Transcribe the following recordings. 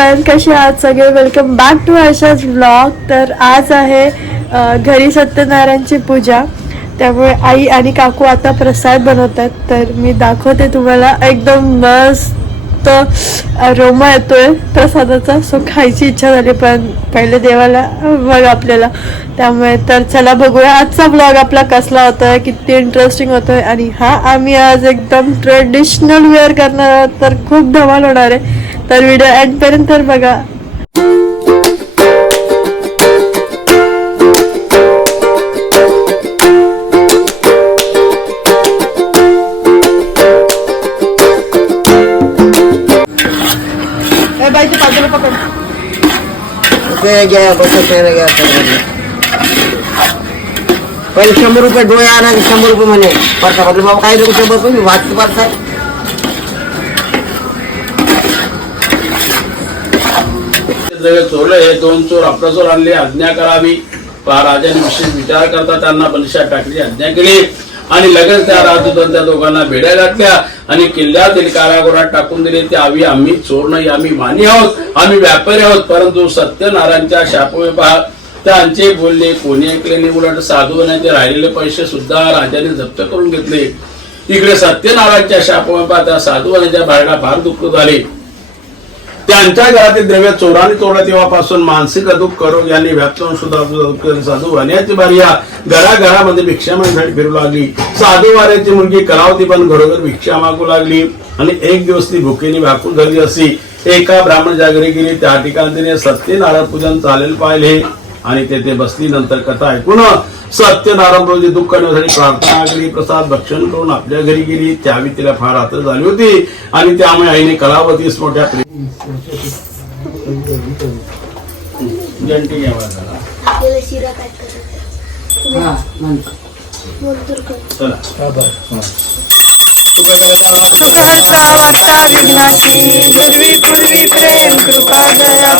Everyone कसे आहात सगळे? Welcome back to Asha's blog तर आज आहे घरी सत्यनारायणची पूजा. त्यामुळे आई आणि काकू आता प्रसाद बनवतात. तर मी दाखवते तुम्हाला एकदम मस्त रोमा येतोय प्रसादाचा. सो खायची इच्छा झाली पण पहिले देवाला बघ आपल्याला. त्यामुळे तर चला बघूया. आजचा ब्लॉग आपला कसला होतोय किती इंटरेस्टिंग होतोय. आणि हा आम्ही आज एकदम ट्रेडिशनल वेअर करणार आहोत. तर खूप धमाल होणार आहे. तर व्हिडिओ एंडपर्यंत तर बघा. पहिले शंभर रुपये डोळे आणा शंभर रुपये म्हणे. परसा बाबा काय नको शंभर रुपये वाचतो परसा सगळे चोरले हे दोन चोर आपला चोर आणले आज्ञा करावी राजाने विशेष विचार करता त्यांना बलशा टाकली आज्ञा केली. आणि लगेच त्या राजदूतांनी त्या दोघांना भेड्या घातल्या आणि किल्ल्यातील कारागृहात टाकून दिले ते आम्ही आम्ही चोर नाही आम्ही मानी आहोत आम्ही व्यापारी आहोत परंतु सत्यनारायणच्या शापवे पहा. त्यांचे बोलले कोणी ऐकले नाही उलट साधू ते राहिलेले पैसे सुद्धा राजाने जप्त करून घेतले. इकडे सत्यनारायणच्या शापवे पहा त्या साधू आणि फार दुःख झाले. त्यांच्या घरातील द्रव्य चोराने तोडलं तेव्हापासून मानसिक दुःख रोग यांनी व्याप्तून सुद्धा साधू वाण्याची भार्या घराघरामध्ये भिक्षा मागण्यासाठी फिरू लागली. साधू वाऱ्याची मुलगी करावती पण घरोघर भिक्षा मागू लागली आणि एक दिवस ती भुकेने व्याकून झाली असी एका ब्राह्मण जागरी गेली. त्या ठिकाणी तिने सत्यनारायण पूजन चालेल पाहिले. आणि तेथे बसली नंतर कथा ऐकून सत्यनारायण रोजी दुःख करण्यासाठी प्रार्थना केली. प्रसाद भक्षण करून आपल्या घरी गेली. त्यावेळी तिला फार आतर झाली होती. आणि त्यामुळे आईने कलावतीस मोठ्या जंटी घ्यावा हा चला. सुखहर्ता वाटा विघ्नाची पूर्वी पूर्वी प्रेम कृपा जया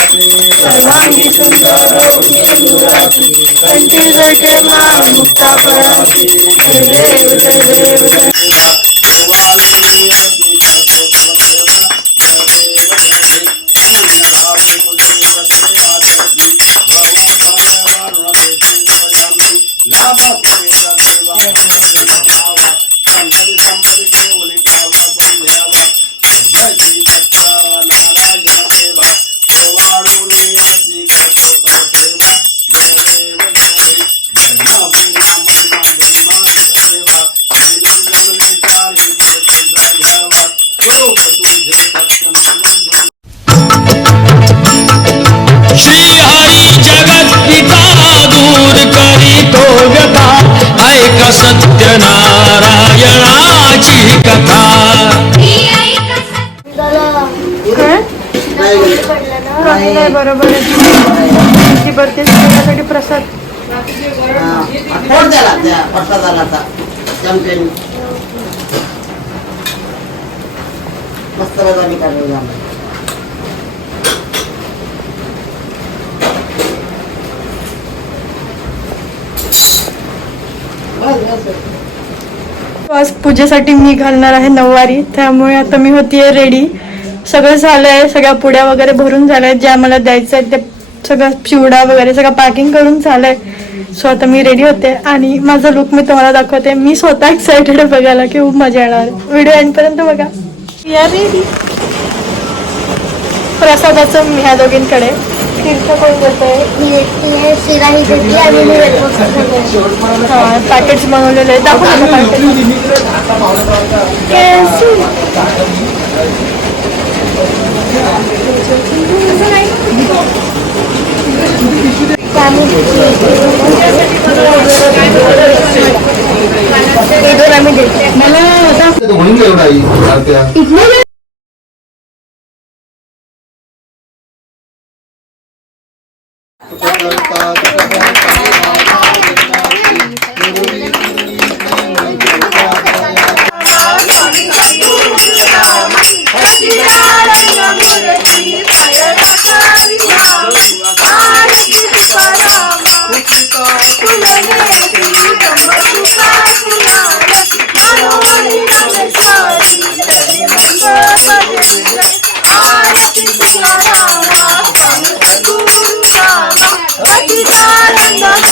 सर्वांगी सुंदर कंठी जटे मा मुक्ता फळा जय देव जय देव सत्यनारायणाची कथा. काही नाही बरोबर आहे. त्यासाठी प्रसाद. प्रसादाला आता मस्त रगाने काढलं आज पूजेसाठी मी घालणार आहे नऊवारी. त्यामुळे आता मी होतीये रेडी सगळं झालंय सगळ्या पुड्या वगैरे भरून झाल्या ज्या मला द्यायचं आहे ते सगळं चिवडा वगैरे सगळं पॅकिंग करून झालंय. सो आता मी रेडी होते. आणि माझा लुक मी तुम्हाला दाखवते. मी स्वतः एक्सायटेड आहे बघायला की खूप मजा येणार. व्हिडिओ एंडपर्यंत बघा. या रेडी प्रसादाचं मी ह्या दोघींकडे. तीर्थ कोण आहे ही एकटी शिरा ही देते आणि मी पॅकेट्स बनवलेले आहेत दाखव मला पॅकेट हे दोन I'm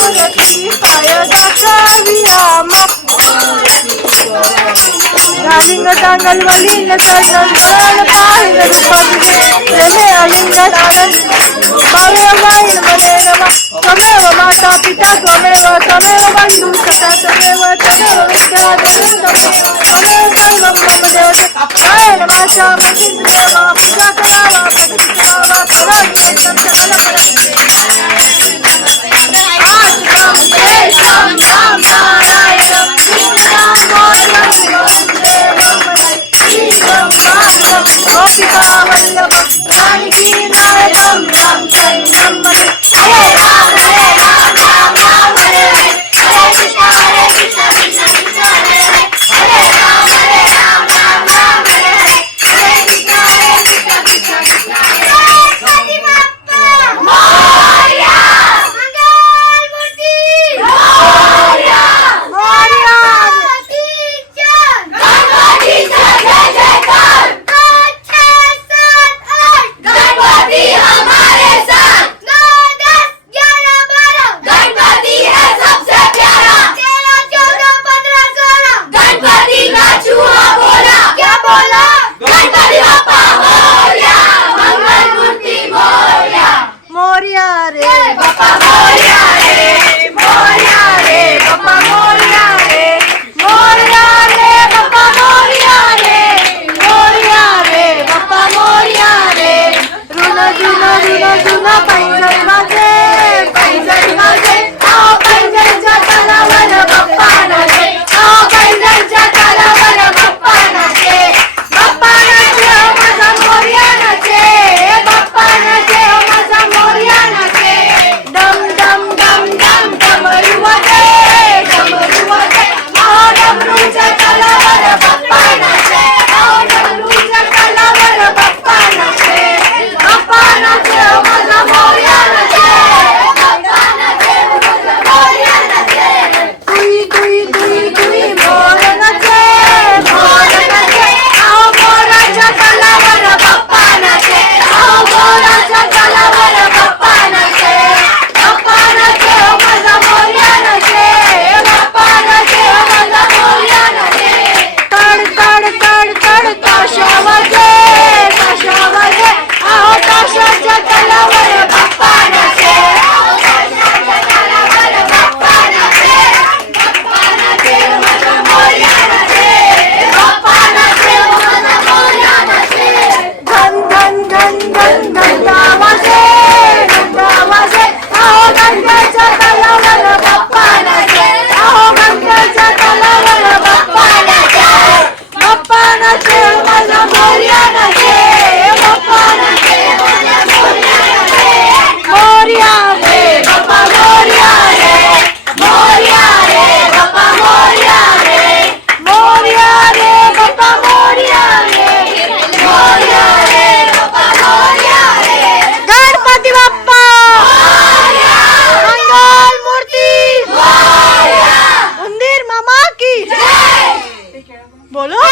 Bala?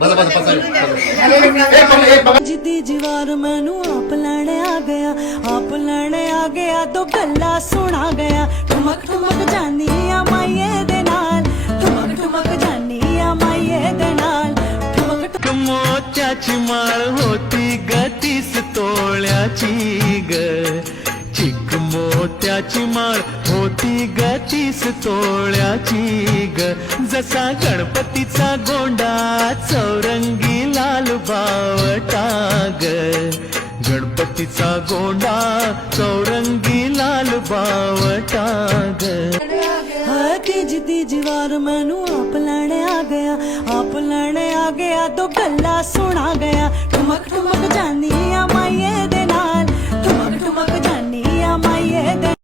ਬਸ ਬਸ ਜਿੱਦੀ ਜਵਾਰ ਮੈਨੂੰ ਆਪ ਲੈਣ ਆ ਗਿਆ। ਆਪ ਲੈਣ ਆ ਗਿਆ ਤੋ ਗੱਲਾਂ ਸੁਣਾ ਗਿਆ। ਠਮਕ ਠਮਕ ਜਾਨੀ ਆ ਮਾਈਏ ਦੇ ਨਾਲ। ਠਮਕ ਠਮਕ ਜਾਨੀ ਆ ਮਾਈਏ ਦੇ ਨਾਲ। ठमक कमोच्याची माळ होती ग तीस तोळ्याची ग मोत्याची माळ होती गतीस तोळ्याची ग. जसा गणपतीचा गोंडा चौरंगी लाल बावटा ग. गणपतीचा गोंडा चौरंगी लाल बावटा ग. जिवार मनु आप लेने आ गया आप लेने आ गया तो गला सुना गया। ठुमक ठुमक जानी माइए दे नाल ठुमक ठुमक जानी ಸಮಯದ